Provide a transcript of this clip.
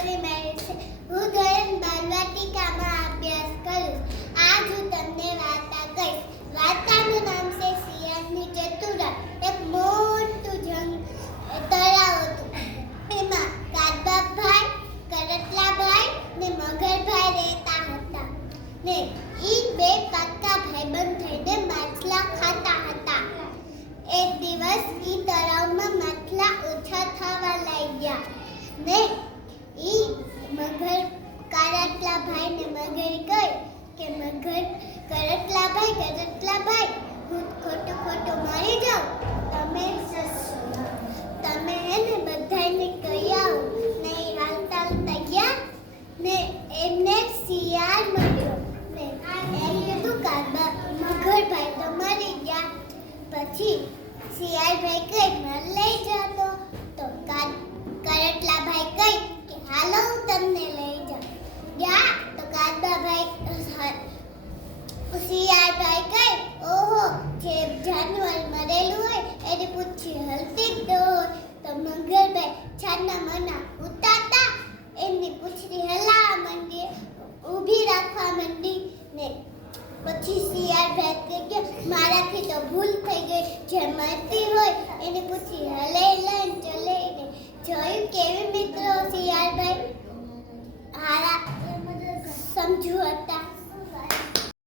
કસ્તુરી મેરી છે. હું ધોરણ બારમા ટીકામાં અભ્યાસ કરું. આજ હું તમને વાર્તા કહીશ. વાર્તાનું નામ છે સિયાળની ચતુરા. એક મોટું જંગ તળાવ હતું. એમાં કાદબાભાઈ કરટલાભાઈ ને મગરભાઈ રહેતા હતા. ને ઈ બે પાક્કા ભાઈબંધ થઈને માછલા ખાતા હતા. એક દિવસ ઈ તળાવમાં માછલા ઓછા થવા લાગ્યા. ને એમને શિયાળ મળ્યો. એમ કીધું કાબા મગરભાઈ તો મરી ગયા. પછી શિયાળભાઈ કઈ મન લઈ જતો. તો કરટલાભાઈ કઈ કે, હાલો, હું તમને લઈ જાઉં. ગયા તો કાદબાભાઈ શિયાળભાઈ કઈ ઓહો, જે જાનવર મરેલું હોય, એને પૂછી હલતી જ તો મંગળભાઈ છાના મના ઉતારતા એમની પૂછડી હલાવા મારાથી તો ભૂલ થઈ ગઈ. જે મરતી હોય એને પૂછી, હલે લઈને ચલે ને જોયું કેવી મિત્રો સિયાળભાઈ હારા. સમજુ હતા.